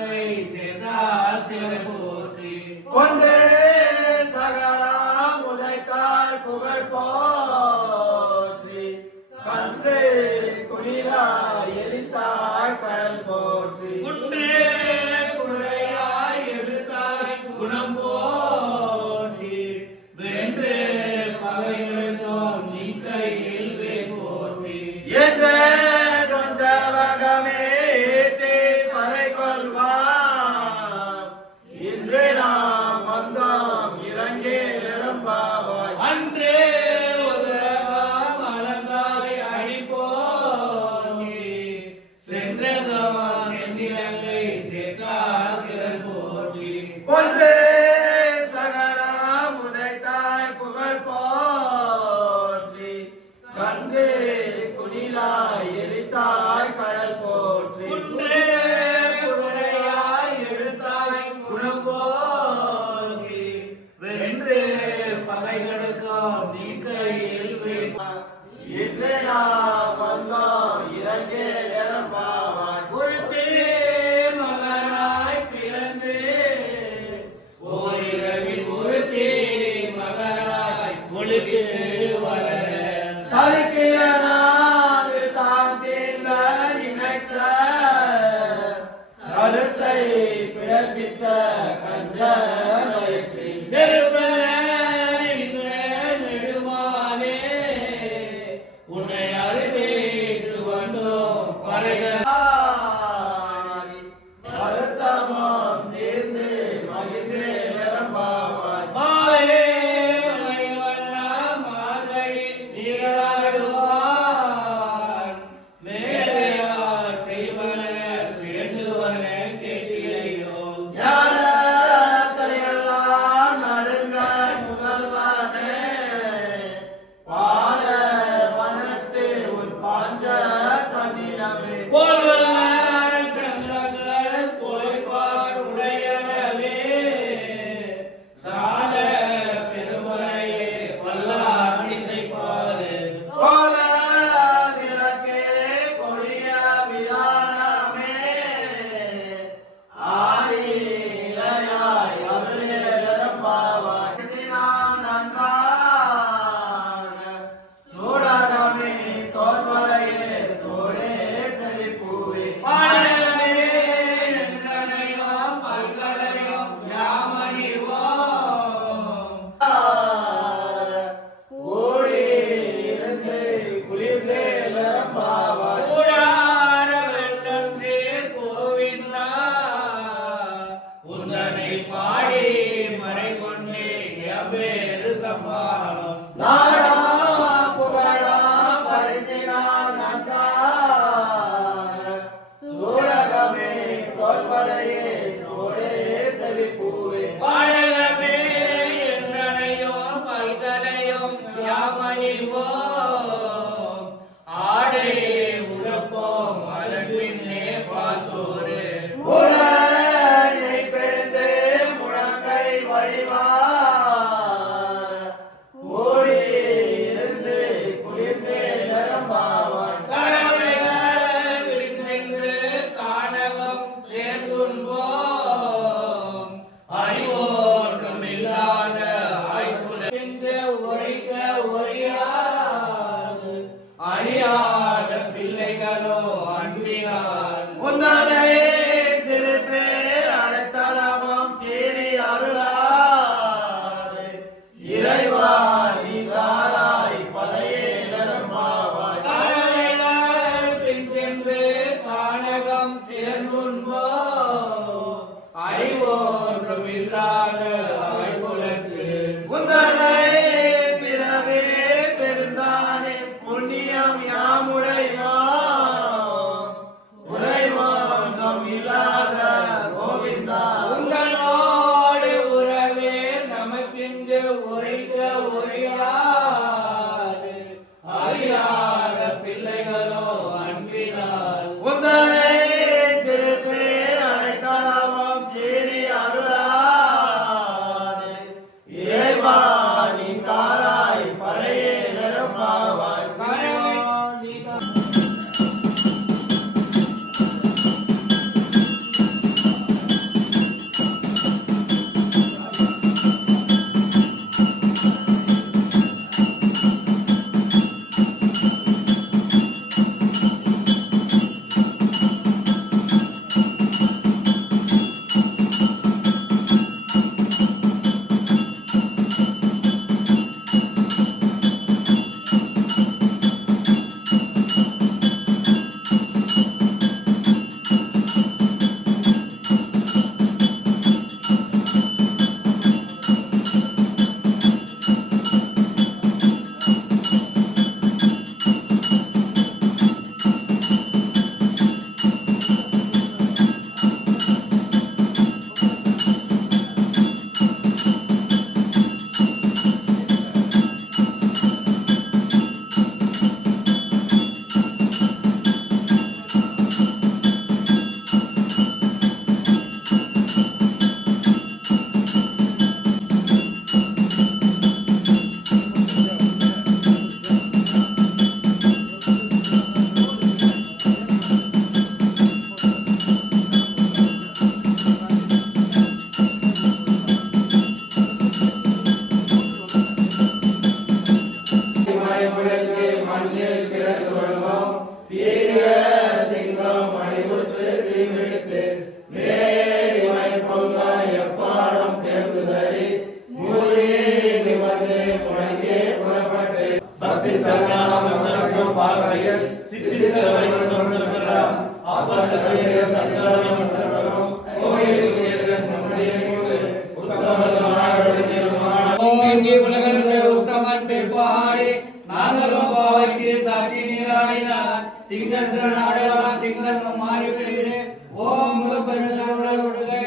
நெஞ்சிலங்கை சென்றார் திறன் போற்றி கொன்றே சகடா உதைத்தாய் புகழ் போற்றி கன்றே குனிலா எரித்தாய் கடல் போற்றி குன்றே குறையாய் எடுத்தாய் குணம் போற்றி வென்றே பகைகளுக்கும் நின் கையில் வேல் போற்றி என்றே செவகமே தீ பறை கொள்வார் இன்று நாம் வந்தோம் இறங்கே நிரம்பாவாய் அன்றே உலகம் அலங்காய் அடிப்போற்றி சென்றதம் நெஞ்சிலங்கை சென்றார் திறன் போற்றி கொன்றே சகடா உதைத்தாய் புகழ் போற்றி கன்றே குனிலாய் எரித்தாய் கடல் போற்றி குன்றே குறையாய் எடுத்தாய் குணம் போற்றி வென்றே பகைகளுக்கும் நீ கையில் வேல் இன்று நாம் வந்தோம் இறங்கே நிரம்பாவாய் ஒருத்தே மகனாய் பிறந்து ஓரிரவில் ஒருத்தே மகனாய் ஒழுக்கு வளர தரிக்கிறனாது தாம் தீர்ந்த நினைத்த கருத்தை பிறப்பித்த கஞ்சனற்றி நெருப்பன நின்ற நெடுமாலே உன்னை அருகேட்டு வந்தோம் பரக வருத்தமும் தீர்ந்து மகிழ்ந்து நிரம்பாவாய் மாலே மணிவண்ணா மார்கழி நீராடுவான் மேலையா செய்வன வேண்டுவன கேட்டிலையோ ஞானத்தையெல்லாம் நடுங்க முதல்வனே பாத வனத்து உன் பாஞ்ச சன்னிடமே போல்வன சங்கங்கள் போய்பாடு உடையனவே சால பெருமறையே வல்லார் இசைப்பாரு கோல விளக்கே கொடிய விதானமே ஆதி நிலையாய் அருளே நிரம்பாவாய் சினான் நன்றாக சூடகமே தோல்வரையே தோடே செழிப்பூவே பாடலே என்றனையும் பல்கலையும் யாமணிவோம் ஓடி இருந்து குளிர்ந்தே நிரம்பாவாய் கூடார வெள்ளம் சேர் கோவிந்தா உந்தனை பாடி மறை கொண்டே எவ்வேறு சம்பாரம் நாடா புகழா பரிசினா நன்றாக சூடகமே தோல்வரையே தோடே செழிப்பூவே பாடகமே என்றனையும் பல்கலையும் யாமணிவோம் ஆடே உழப்போம் அதன் பின்னே பாசோறு உடலை பிடித்து முழங்கை வழிவார் ஓடி இருந்து குளிர்ந்தே நிரம்பாவாய் கரவைகள் விழிச்சென்று கானகம் சேர்ந்துண்போம் அறிவோற்றும் இல்லாத ஆய்குல ஒழிக்க ஒழியாது அழியாத பிள்ளைகளோ அன்பினால் உந்தனை சிறு பேர் அனைத்தளமும் சீறி அருளாது இறைவா நீ தாராய் பதையே நிரம்பாவாய் கரவைகள் பின் சென்று கானகம் சேர்ந்துண்போம் இங்கே உலகளுக்கு உத்தமன் பாடி நாங்களும் பாவைக்கு சாட்சி நீராடினார் திங்கன்ற நாடெல்லாம் திங்கள் மாறிவிடுகிறது ஓம் பெருசருடன் விடுதலை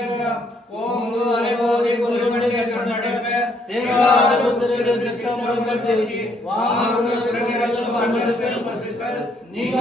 ஓம் அலைபோதி குருமணிக நடப்ப தேவாரத்துக்கு சித்தம் முழுக்க திருக்கி வாங்க பசுக்கள் நீங்க